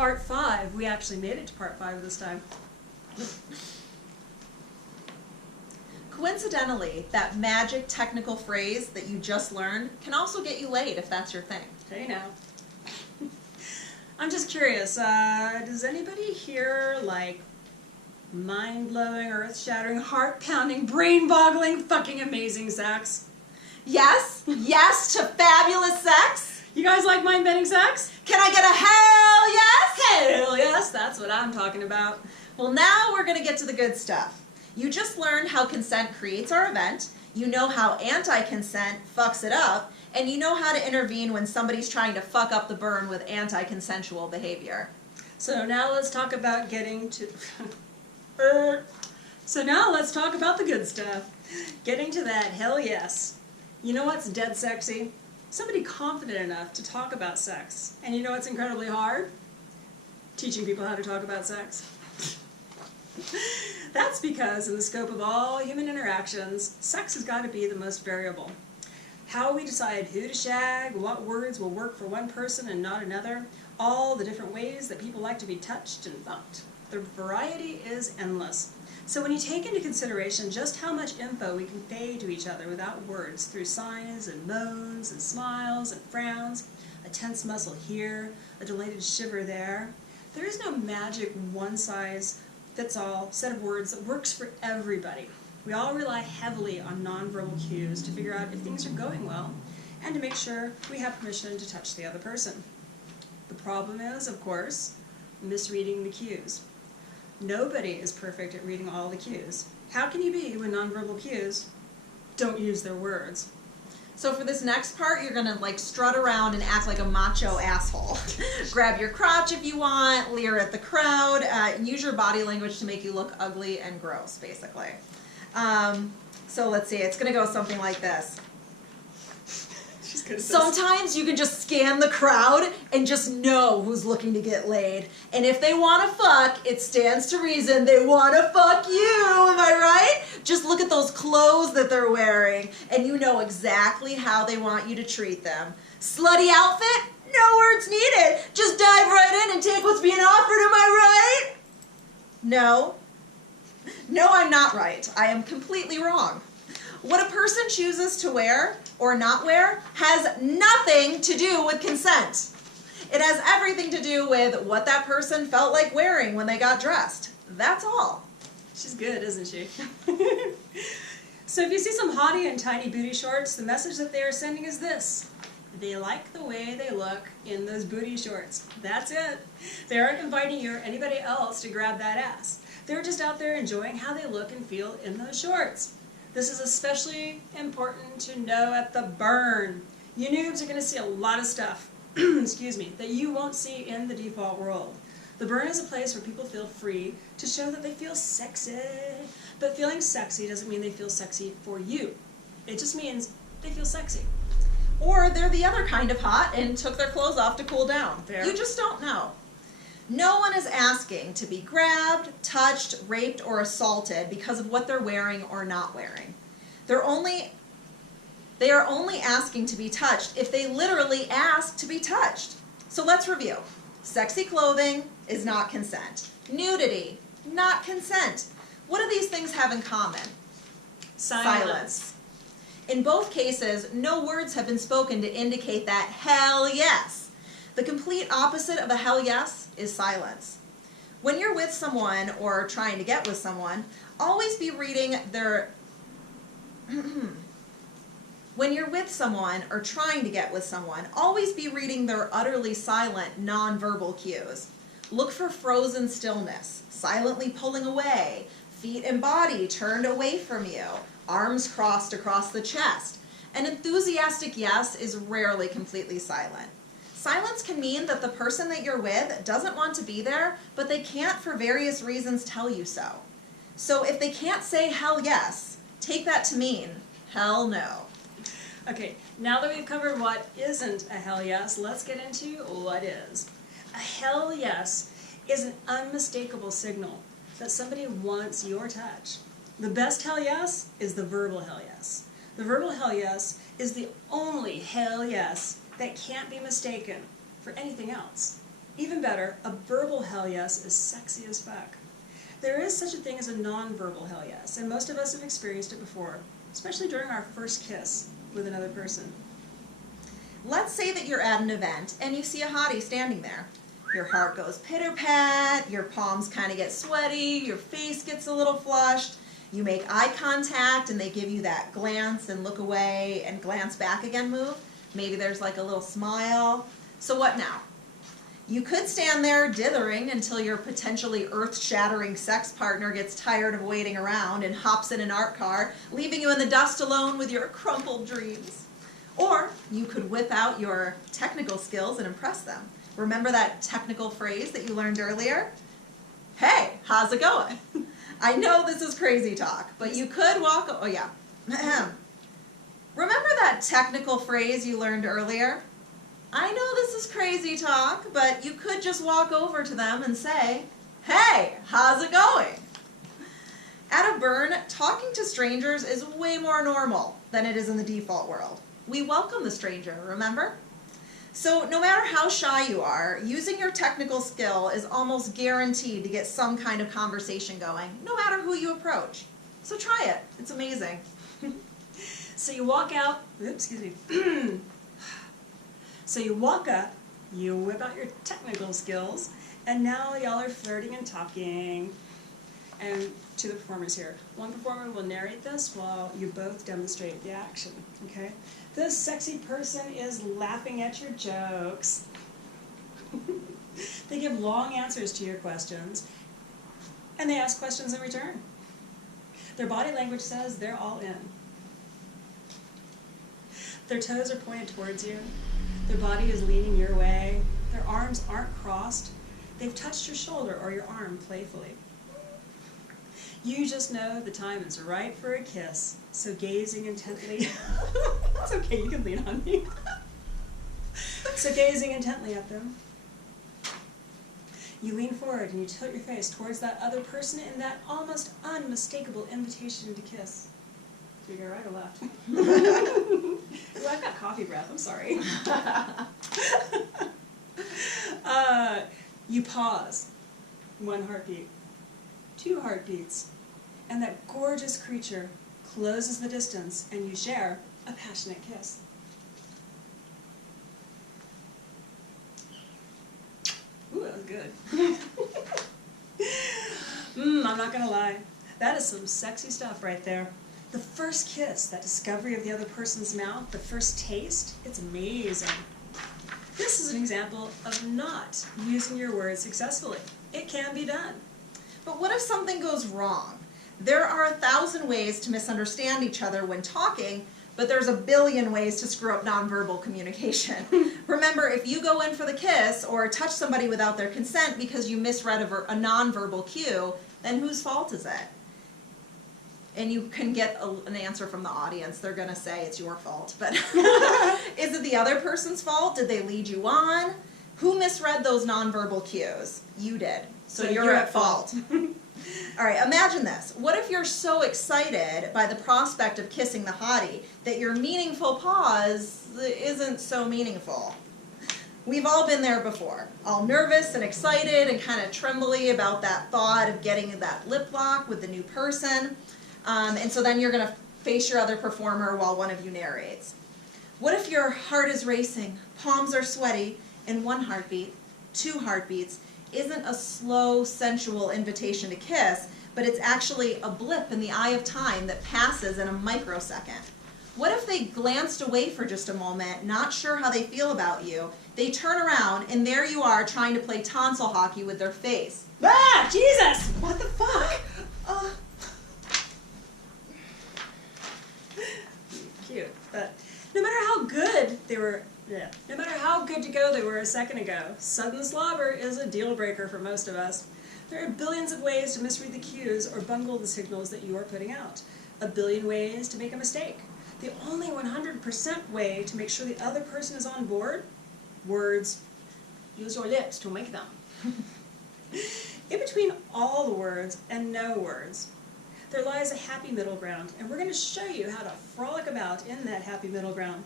part 5. We actually made it to part 5 this time. Coincidentally, that magic technical phrase that you just learned can also get you laid if that's your thing. Hey now. I'm just curious, does anybody here like mind-blowing, earth-shattering, heart-pounding, brain-boggling, fucking amazing sex? Yes, yes to fabulous sex. You guys like mind-bending sex? Can I get a hell yes? Hell yes, that's what I'm talking about. Well, now we're going to get to the good stuff. You just learned how consent creates our event, you know how anti-consent fucks it up, and you know how to intervene when somebody's trying to fuck up the burn with anti-consensual behavior. So now let's talk about getting to... So now let's talk about the good stuff. Getting to that hell yes. You know what's dead sexy? Somebody confident enough to talk about sex. And you know what's incredibly hard? Teaching people how to talk about sex. That's because in the scope of all human interactions, sex has got to be the most variable. How we decide who to shag, what words will work for one person and not another, all the different ways that people like to be touched and fucked. The variety is endless. So when you take into consideration just how much info we convey to each other without words through sighs and moans and smiles and frowns, a tense muscle here, a delighted shiver there, there is no magic one-size-fits-all set of words that works for everybody. We all rely heavily on nonverbal cues to figure out if things are going well and to make sure we have permission to touch the other person. The problem is, of course, misreading the cues. Nobody is perfect at reading all the cues. How can you be when nonverbal cues don't use their words? So for this next part, you're gonna like strut around and act like a macho asshole. Grab your crotch if you want, leer at the crowd, use your body language to make you look ugly and gross, basically. So let's see, it's gonna go something like this. Sometimes you can just scan the crowd and just know who's looking to get laid. And if they want to fuck, it stands to reason they want to fuck you, am I right? Just look at those clothes that they're wearing and you know exactly how they want you to treat them. Slutty outfit? No words needed. Just dive right in and take what's being offered, am I right? No. No, I'm not right. I am completely wrong. What a person chooses to wear or not wear has nothing to do with consent. It has everything to do with what that person felt like wearing when they got dressed. That's all. She's good, isn't she? So if you see some hottie in tiny booty shorts, the message that they are sending is this. They like the way they look in those booty shorts. That's it. They aren't inviting you or anybody else to grab that ass. They're just out there enjoying how they look and feel in those shorts. This is especially important to know at the burn. You noobs are going to see a lot of stuff, excuse me, that you won't see in the default world. The burn is a place where people feel free to show that they feel sexy. But feeling sexy doesn't mean they feel sexy for you. It just means they feel sexy. Or they're the other kind of hot and took their clothes off to cool down. Fair. You just don't know. No one is asking to be grabbed, touched, raped, or assaulted because of what they're wearing or not wearing. They are only asking to be touched if they literally ask to be touched. So let's review. Sexy clothing is not consent. Nudity, not consent. What do these things have in common? Silence. In both cases, no words have been spoken to indicate that hell yes. The complete opposite of a hell yes is silence. When you're with someone or trying to get with someone, always be reading their... When you're with someone or trying to get with someone, always be reading their utterly silent, nonverbal cues. Look for frozen stillness, silently pulling away, feet and body turned away from you, arms crossed across the chest. An enthusiastic yes is rarely completely silent. Silence can mean that the person that you're with doesn't want to be there, but they can't for various reasons tell you so. So if they can't say hell yes, take that to mean hell no. Okay, now that we've covered what isn't a hell yes, let's get into what is. A hell yes is an unmistakable signal that somebody wants your touch. The best hell yes is the verbal hell yes. The verbal hell yes is the only hell yes that can't be mistaken for anything else. Even better, a verbal hell yes is sexy as fuck. There is such a thing as a non-verbal hell yes, and most of us have experienced it before, especially during our first kiss with another person. Let's say that you're at an event and you see a hottie standing there. Your heart goes pitter-pat, your palms kind of get sweaty, your face gets a little flushed. You make eye contact and they give you that glance and look away and glance back again move. Maybe there's like a little smile. So what now? You could stand there dithering until your potentially earth-shattering sex partner gets tired of waiting around and hops in an art car, leaving you in the dust alone with your crumpled dreams. Or you could whip out your technical skills and impress them. Remember that technical phrase that you learned earlier? Hey, how's it going? I know this is crazy talk, but you could walk, oh yeah. Remember that technical phrase you learned earlier? I know this is crazy talk, but you could just walk over to them and say, hey, how's it going? At a burn, talking to strangers is way more normal than it is in the default world. We welcome the stranger, remember? So no matter how shy you are, using your technical skill is almost guaranteed to get some kind of conversation going, no matter who you approach. So try it. It's amazing. So you walk out, oops, excuse me. So you walk up, you whip out your technical skills, and now y'all are flirting and talking. And to the performers here, one performer will narrate this while you both demonstrate the action, okay? This sexy person is laughing at your jokes. They give long answers to your questions, and they ask questions in return. Their body language says they're all in. Their toes are pointed towards you. Their body is leaning your way. Their arms aren't crossed. They've touched your shoulder or your arm playfully. You just know the time is right for a kiss, so gazing intently, it's okay, you can lean on me. So gazing intently at them, you lean forward and you tilt your face towards that other person in that almost unmistakable invitation to kiss. Do you go right or left? Ooh, I've got coffee breath, I'm sorry. You pause, 1 heartbeat. 2 heartbeats, and that gorgeous creature closes the distance and you share a passionate kiss. Ooh, that was good. I'm not gonna lie, that is some sexy stuff right there. The first kiss, that discovery of the other person's mouth, the first taste, it's amazing. This is an example of not using your words successfully. It can be done. But what if something goes wrong? There are 1,000 ways to misunderstand each other when talking, but there's a billion ways to screw up nonverbal communication. Remember, if you go in for the kiss or touch somebody without their consent because you misread a nonverbal cue, then whose fault is it? And you can get an answer from the audience. They're going to say it's your fault. But is it the other person's fault? Did they lead you on? Who misread those nonverbal cues? You did. So you're at fault. All right, imagine this. What if you're so excited by the prospect of kissing the hottie that your meaningful pause isn't so meaningful? We've all been there before, all nervous and excited and kind of trembly about that thought of getting that lip lock with the new person. And so then you're going to face your other performer while one of you narrates. What if your heart is racing, palms are sweaty, and 1 heartbeat, 2 heartbeats, isn't a slow, sensual invitation to kiss, but it's actually a blip in the eye of time that passes in a microsecond? What if they glanced away for just a moment, not sure how they feel about you, they turn around, and there you are trying to play tonsil hockey with their face? Ah, Jesus! What the fuck? Cute, but no matter how good they were, no matter how good to go they were a second ago, sudden slobber is a deal breaker for most of us. There are billions of ways to misread the cues or bungle the signals that you are putting out. A billion ways to make a mistake. The only 100% way to make sure the other person is on board? Words. Use your lips to make them. In between all the words and no words, there lies a happy middle ground, and we're going to show you how to frolic about in that happy middle ground.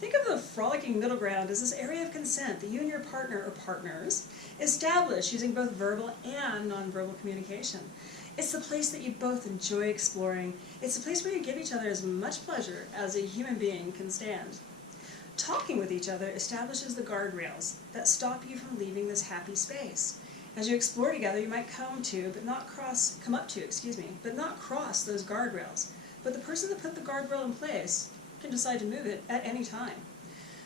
Think of the frolicking middle ground as this area of consent that you and your partner or partners establish using both verbal and nonverbal communication. It's the place that you both enjoy exploring. It's the place where you give each other as much pleasure as a human being can stand. Talking with each other establishes the guardrails that stop you from leaving this happy space. As you explore together, you might come up to, but not cross those guardrails. But the person that put the guardrail in place can decide to move it at any time.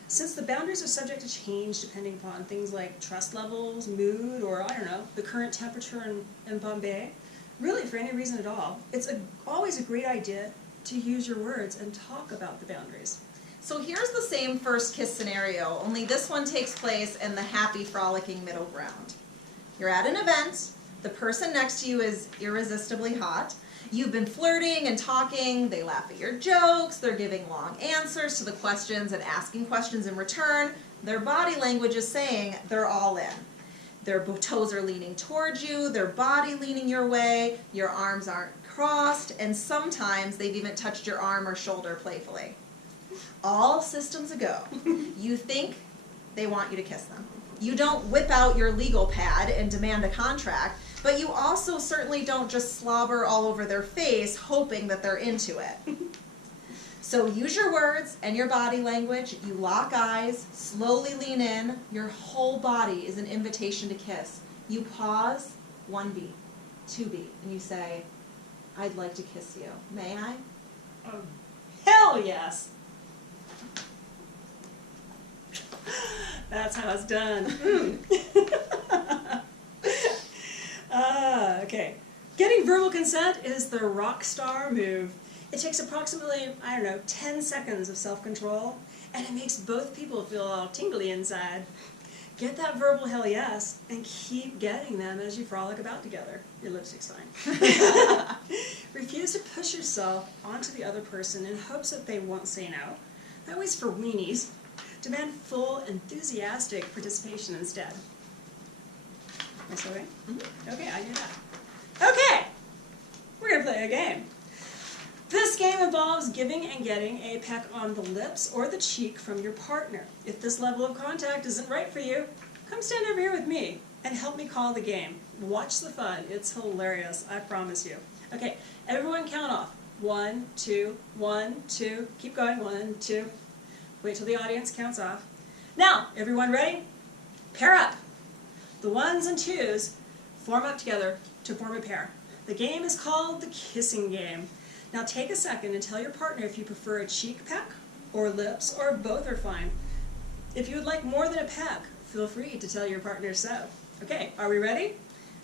Since the boundaries are subject to change depending upon things like trust levels, mood, or I don't know, the current temperature in Bombay, really for any reason at all, it's always a great idea to use your words and talk about the boundaries. So here's the same first kiss scenario, only this one takes place in the happy, frolicking middle ground. You're at an event, the person next to you is irresistibly hot, you've been flirting and talking, they laugh at your jokes, they're giving long answers to the questions and asking questions in return. Their body language is saying they're all in. Their toes are leaning towards you, their body leaning your way, your arms aren't crossed, and sometimes they've even touched your arm or shoulder playfully. All systems a go. You think they want you to kiss them. You don't whip out your legal pad and demand a contract, but you also certainly don't just slobber all over their face hoping that they're into it. So use your words and your body language, you lock eyes, slowly lean in, your whole body is an invitation to kiss. You pause, 1 beat, 2 beat, and you say, I'd like to kiss you. May I? Oh, hell yes! That's how it's done. Okay. Getting verbal consent is the rock star move. It takes approximately, 10 seconds of self-control, and it makes both people feel all tingly inside. Get that verbal hell yes, and keep getting them as you frolic about together. Your lipstick's fine. Refuse to push yourself onto the other person in hopes that they won't say no. That way's for weenies. Demand full, enthusiastic participation instead. Am I still right? Mm-hmm. Okay, I do that. Okay, we're going to play a game. This game involves giving and getting a peck on the lips or the cheek from your partner. If this level of contact isn't right for you, come stand over here with me and help me call the game. Watch the fun. It's hilarious, I promise you. Okay, everyone count off. 1, 2, 1, 2. Keep going. 1, 2. Wait till the audience counts off. Now, everyone ready? Pair up. The 1s and 2s form up together to form a pair. The game is called the kissing game. Now take a second and tell your partner if you prefer a cheek peck or lips, or both are fine. If you would like more than a peck, feel free to tell your partner so. Okay, are we ready?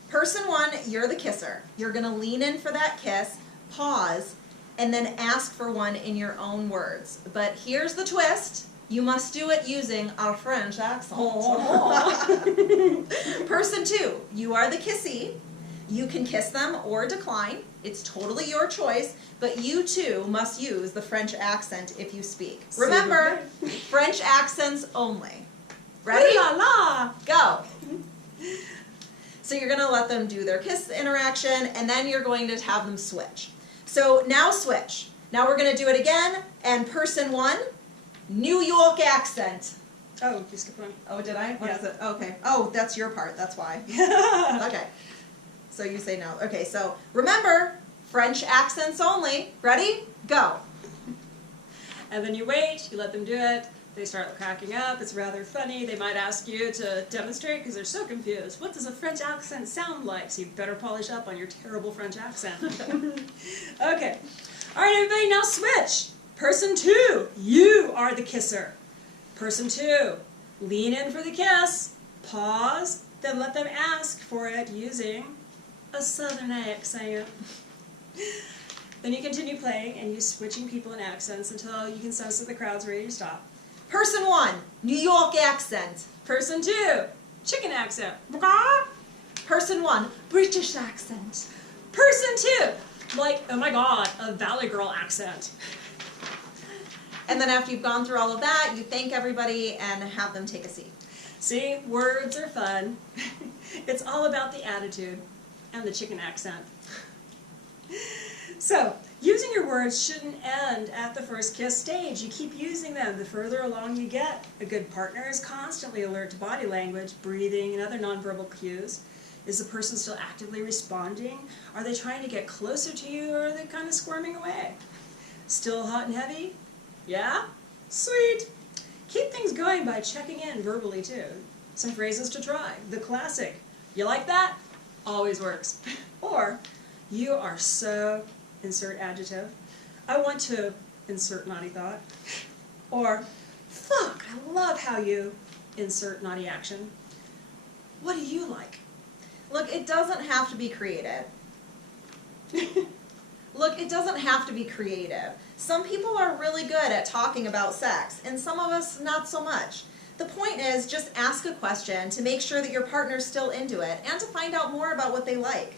Person 1, you're the kisser. You're going to lean in for that kiss, pause, and then ask for one in your own words. But here's the twist. You must do it using a French accent. Person 2, you are the kissee. You can kiss them or decline. It's totally your choice, but you too must use the French accent if you speak. Remember, French accents only. Ready? La la! Go! So you're going to let them do their kiss interaction, and then you're going to have them switch. So now switch. Now we're going to do it again, and person 1, New York accent. Oh, you skipped one. Oh, did I? What Yeah. is it? Okay. Oh, that's your part. That's why. Okay. So you say no. Okay, so remember, French accents only. Ready? Go. And then you wait, you let them do it, they start cracking up, it's rather funny, they might ask you to demonstrate because they're so confused. What does a French accent sound like? So you better polish up on your terrible French accent. Okay. Alright everybody, now switch. Person 2, you are the kisser. Person 2, lean in for the kiss, pause, then let them ask for it using a southern accent. Then you continue playing and you switching people and accents until you can sense that the crowd's ready to stop. Person 1, New York accent. Person 2, chicken accent. Person 1, British accent. Person 2, like, oh my god, a Valley Girl accent. And then after you've gone through all of that, you thank everybody and have them take a seat. See, words are fun. It's all about the attitude and the chicken accent. So, Using your words shouldn't end at the first kiss stage. You keep using them the further along you get. A good partner is constantly alert to body language, breathing, and other nonverbal cues. Is the person still actively responding? Are they trying to get closer to you, or are they kind of squirming away? Still hot and heavy? Yeah? Sweet! Keep things going by checking in verbally too. Some phrases to try. The classic, you like that? Always works. Or, you are so, insert adjective. I want to, insert naughty thought. Or, fuck, I love how you, insert naughty action. What do you like? Look, it doesn't have to be creative. Look, it doesn't have to be creative. Some people are really good at talking about sex, and some of us not so much. The point is, just ask a question to make sure that your partner's still into it, and to find out more about what they like.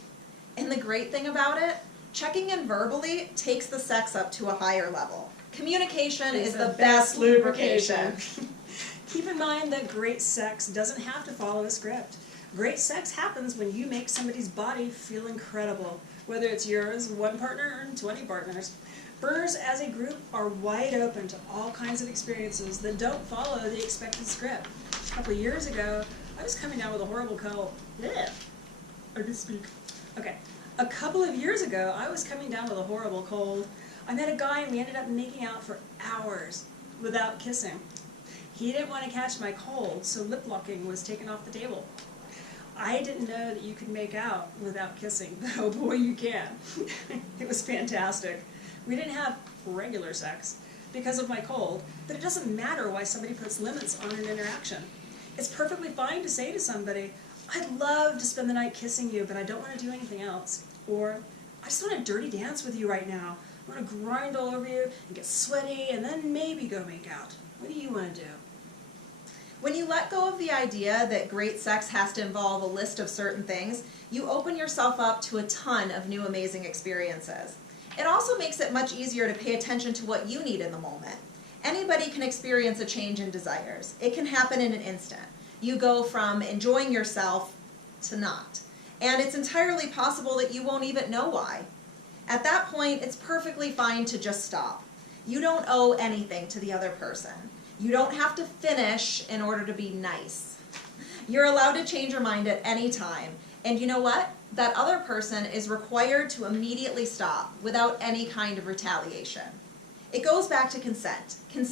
And the great thing about it, checking in verbally takes the sex up to a higher level. Communication is the best lubrication. Keep in mind that great sex doesn't have to follow a script. Great sex happens when you make somebody's body feel incredible, whether it's yours, one partner, or 20 partners. Burners as a group are wide open to all kinds of experiences that don't follow the expected script. A couple of years ago, I was coming down with a horrible cold. Yeah, I can speak. Okay, a couple of years ago, I was coming down with a horrible cold. I met a guy and we ended up making out for hours without kissing. He didn't want to catch my cold, so lip locking was taken off the table. I didn't know that you could make out without kissing, but oh boy, you can. It was fantastic. We didn't have regular sex because of my cold, but it doesn't matter why somebody puts limits on an interaction. It's perfectly fine to say to somebody, I'd love to spend the night kissing you, but I don't want to do anything else. Or, I just want to dirty dance with you right now. I want to grind all over you and get sweaty and then maybe go make out. What do you want to do? When you let go of the idea that great sex has to involve a list of certain things, you open yourself up to a ton of new amazing experiences. It also makes it much easier to pay attention to what you need in the moment. Anybody can experience a change in desires. It can happen in an instant. You go from enjoying yourself to not. And it's entirely possible that you won't even know why. At that point, it's perfectly fine to just stop. You don't owe anything to the other person. You don't have to finish in order to be nice. You're allowed to change your mind at any time. And you know what? That other person is required to immediately stop without any kind of retaliation. It goes back to consent.